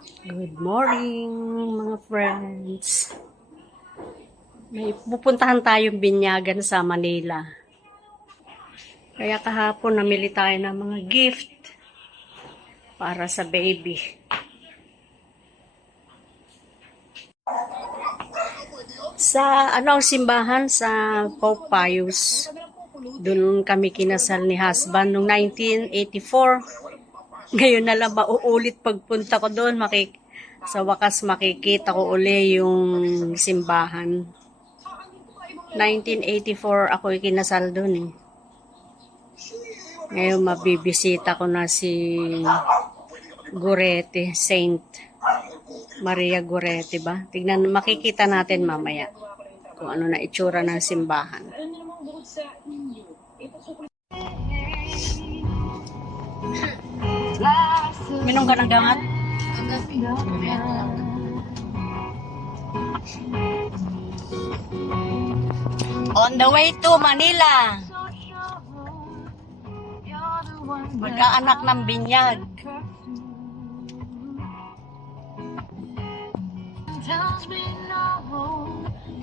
Good morning, mga friends. May pupuntahan tayong binyagan sa Manila. Kaya kahapon namili tayo ng mga gift para sa baby. Sa simbahan sa Pope Pius. Doon kami kinasal ni husband noong 1984. Ngayon na lang mauulit pagpunta ko doon. Sa wakas makikita ko uli yung simbahan. 1984 ako ikinasal doon eh. Ngayon mabibisita ko na si Gorete, Saint Maria Gorete ba? Tignan, makikita natin mamaya kung ano na itsura ng simbahan. Minum ka ng gamot? On the way to Manila. Magkaanak ng binyag.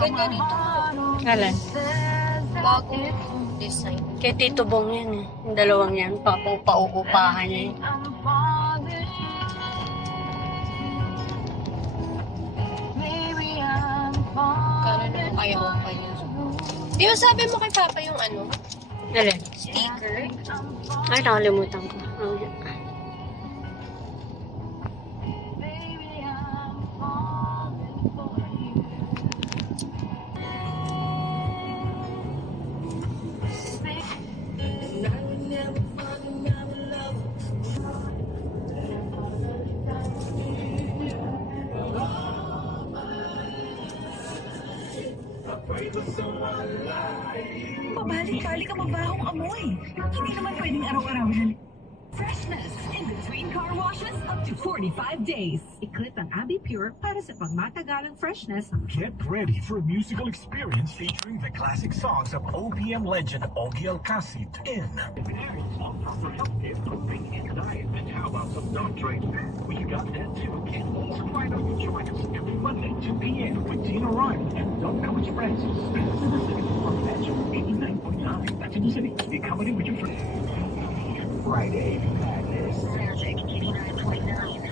Ganda dito. Alan? Bagong design. Kay Tito Bong yan eh. Yung dalawang yan. Pauupahan niya eh. Karoon mo kaya ko pa yun. Di ba sabi mo kay Papa yung Alan? sticker? Ay, nakalimutan ko. Pabalik-balik ang mabahong amoy. Hindi naman pwedeng araw-arawin. Freshness in between car washes up to 45 days. Iklip ang Abby Pure para sa pangmatagalang freshness. Get ready for a musical experience featuring the classic songs of OPM legend Ogie Alcacid in How about some dog trade? Well, you got that too. So why don't you join us every Monday, 2 p.m. with Tina Ryan and Doug Coach Francis. On Metro 89.9. That's in the city. You're coming in with your friends. Friday Madness. Magic 89.9.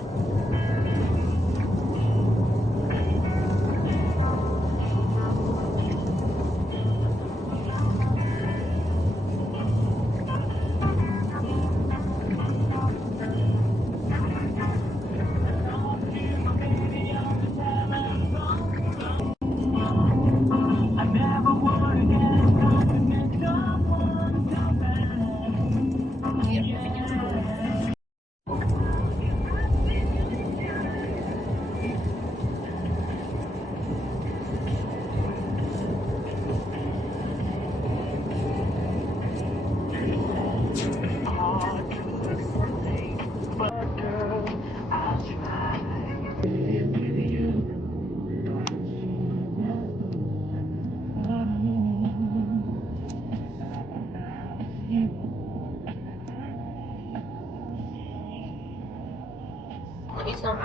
Isang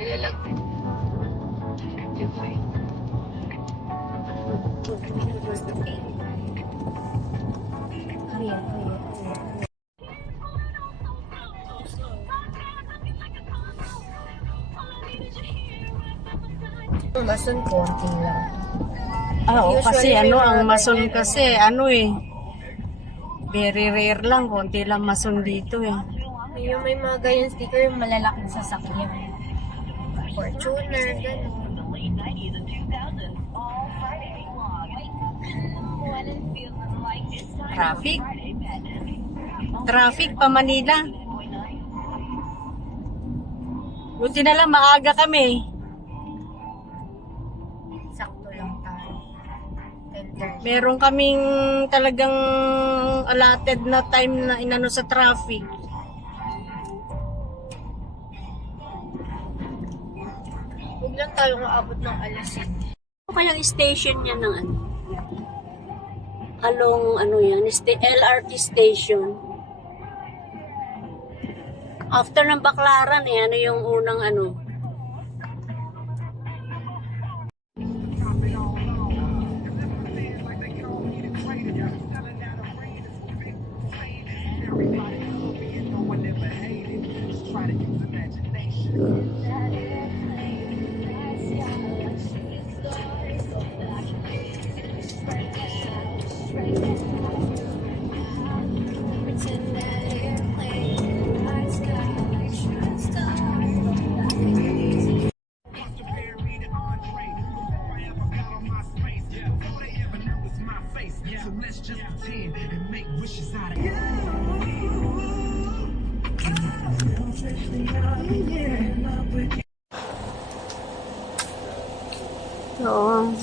ilalagay. Mason konting lang. Oo, Usually, kasi may mga ang mason ganyan, kasi very rare lang, konti lang mason dito eh. Yung may mga ganyan sticker, yung malalaking sasakyan. Fortuner, gano'n. Traffic pa Manila. Buti na lang maaga kami. Sakto lang tayo. 10:30. Meron kaming talagang allotted na time na inano sa traffic. Huwag lang tayo maabot ng alas 7. Ano kayang station niya ng ano? Along LRT station. After ng Baklaran, ano yung unang ano? Oo,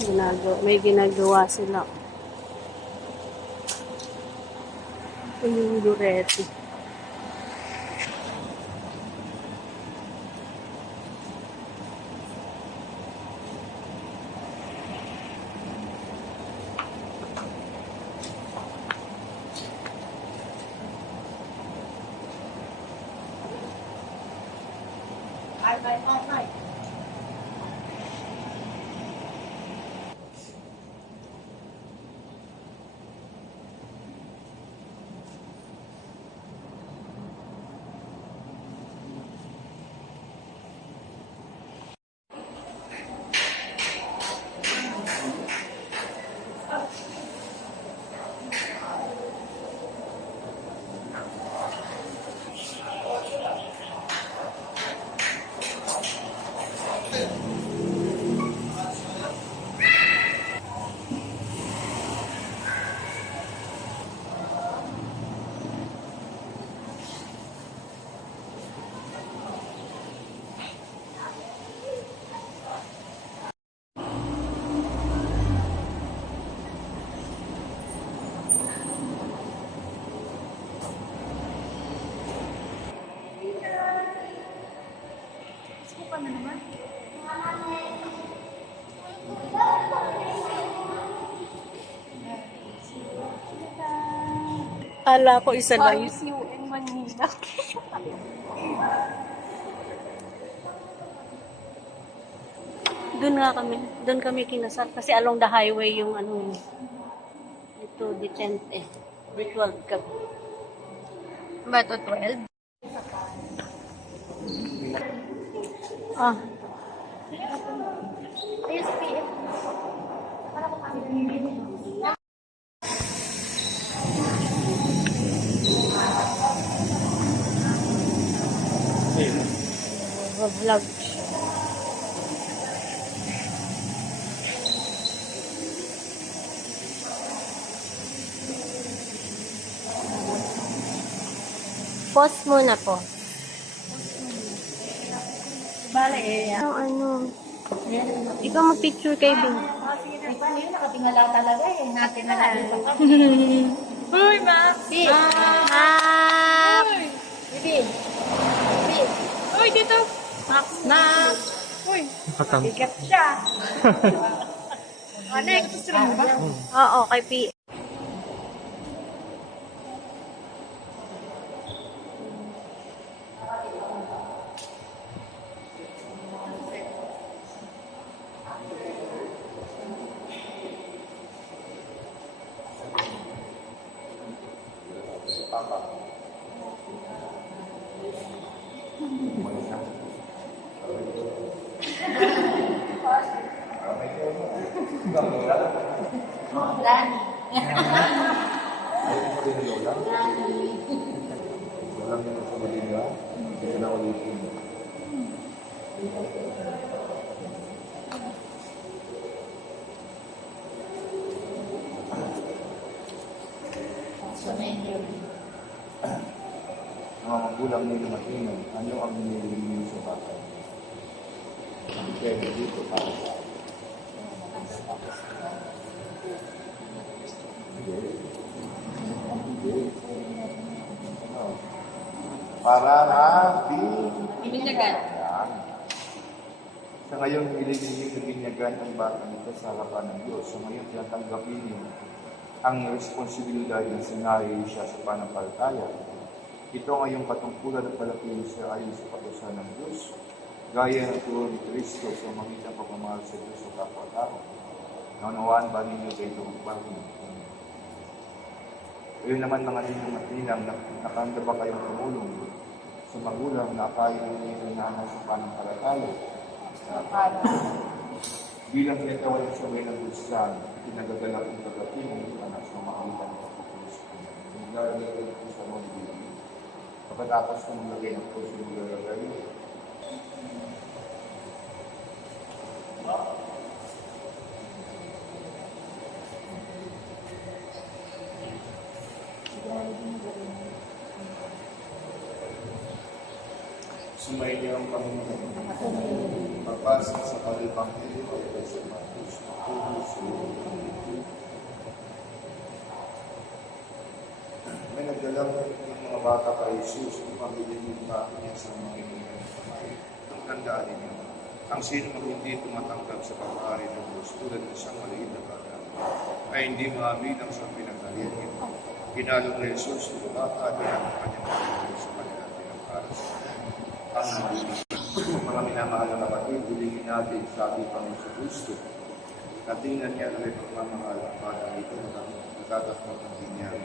may ginagawa sila. Ito yung Duretti. Ala ko isa lang. UN Manila. Doon kami kinasal kasi along the highway yung ano ito Detente. Virtual Cup. Bato 12. Ah, Ayos, PM. Para ko kami. vlog. Pause muna po. Bale eh. Ano? Ikaw mag-picture kay Bing. Paano yun? Nakatingala talaga eh. Natingala pa kami. Uy, ma! Bi! Hap! Bibi! Bibi! Uy, dito! Na! Uy! Bigat siya! Next! Oo, kay P. Mga magulang nila mag-inom, ano ang nililinis sa bata? Kaya dito para sa para Binyagan. Sa ngayon, nililinis na binyagan ang bata nito sa harapan ng Diyos. Sa ngayon, tinatanggapin niyo ang responsibilidad na sinari siya sa panampalataya. Ito ang iyong katungkulan at palapin sa ayon sa pag-usa ng Diyos, gaya ng turo ni Kristo sa magitan pagmamahal sa Diyos sa kapwa-tao. Naunawaan ba ninyo kayo itong bagay? Kayo naman mga ninyong matinang, nakahanda ba kayong tumulong sa magulang na akala ninyo na nasa pananampalataya? Bilang kinatawan sa way ng Kristiyan, pinagagalak ng pagdating ng anak sa maawitan ng Kristo. Naglalagay kayo po sa mga bibig. Pagkatapos ng maglagay ng puso ng lalagay, sumayin niyo ang Panginoon. Pagpasa sa Kalibanghelyo ay sa Marcos na puso. May nagdalang ng mga bata kay Jesus kung mabilinig pa niya sa mga inyong kamay. Ang tandaan ninyo, ang sino mang hindi tumatanggap sa pag-aari ng Diyos tulad ng isang maliit na bata ay hindi mabilang sa pinagkalian nito. Pinalong ni Jesus sa bata at ang kanyang pagkakas sa kanila pinagkaras. Ang mga minamahal na kapatid, bilingin natin sa ating Panginoon sa Kristo. At tingnan niya na may pagmamahal ang bata ito na natatakot ng binyag.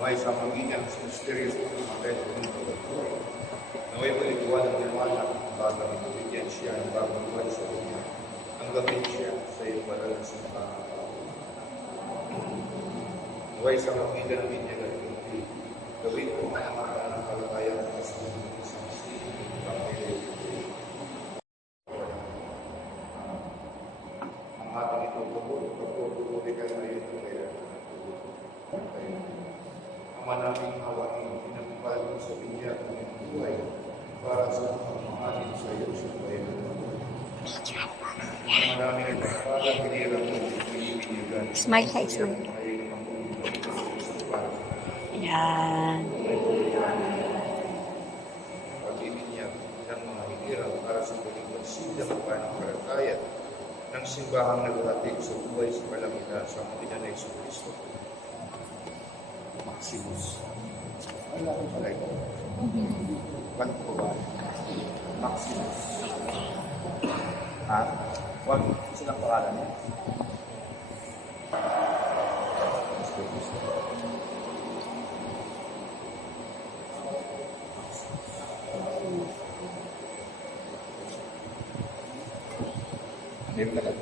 Naway sa magitan sa mysterious pagkamatay ng pagkakas. Naway paliguan ang niwala ang bata ng bigyan siya ang bagong buwan sa kanya. Ang gawin siya sa iyong balalas ng pangakaw. Naway sa magitan ng binyag at hindi. Gawin ko ang mga ng kalagayan ng kasunod ng isang sinig ng pangkakas. Ang ating ito pagpupuli ka na ito kaya ang manaming hawain, pinagpapalagin sa binyag ng iyong buhay para sa pamamahalin sa iyo sa buhay ng mga. Ang manaming nagpapalagin, pinirang mo yung binyagan. Smile ka, smile. Yan. Pag-ibinyag ng mga hinirang para sa muling pagsilang ng pananampalataya ng simbahang naghahatid sa buhay sa kalangitan sa mga ni Jesu Cristo. Maximus. Wala ko pala ito. Wala ko ba? Maximus. Ha? Wala. Isa lang pangalan niya.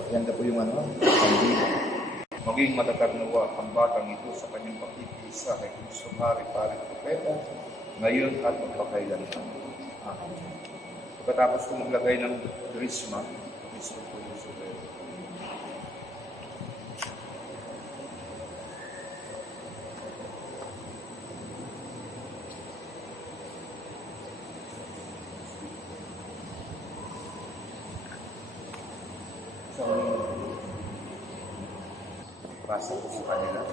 Ganda po yung maging matatag nawa ang batang ito sa kanyang pakikisa kay Kristo Hari, Parang Propeta, ngayon at magpakailanman. Pagkatapos kong maglagay ng Chrisma, Kristo po yung Sobrero. Pasa ko sa kanila.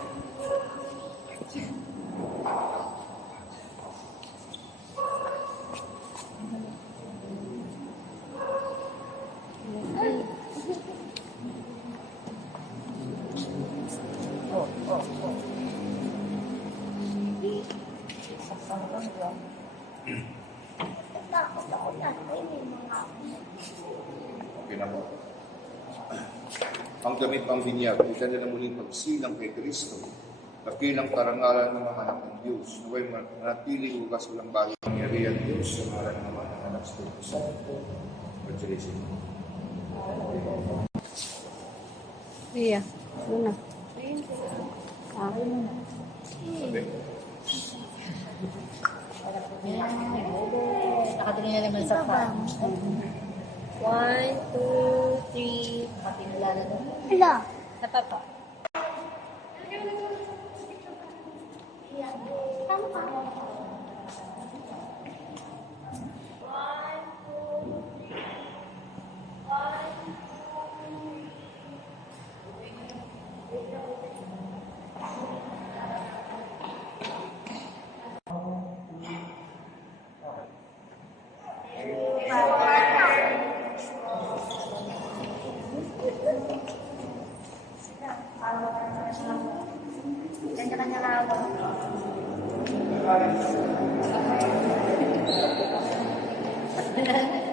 Okay na po. Ang damit pang binyag, isa na muling pagsilang kay Kristo, kakilang karangalan ng mga anak ng Diyos, naway manatili ugas walang bahay ang yari ang Diyos sa ngalan ng mga anak sa Diyos. Congratulations. Iya, muna. Sabi. Nakatingin na naman sa fan. 1, 2, 3. Nakatingala na naman. Hala. Sa papa. Wala.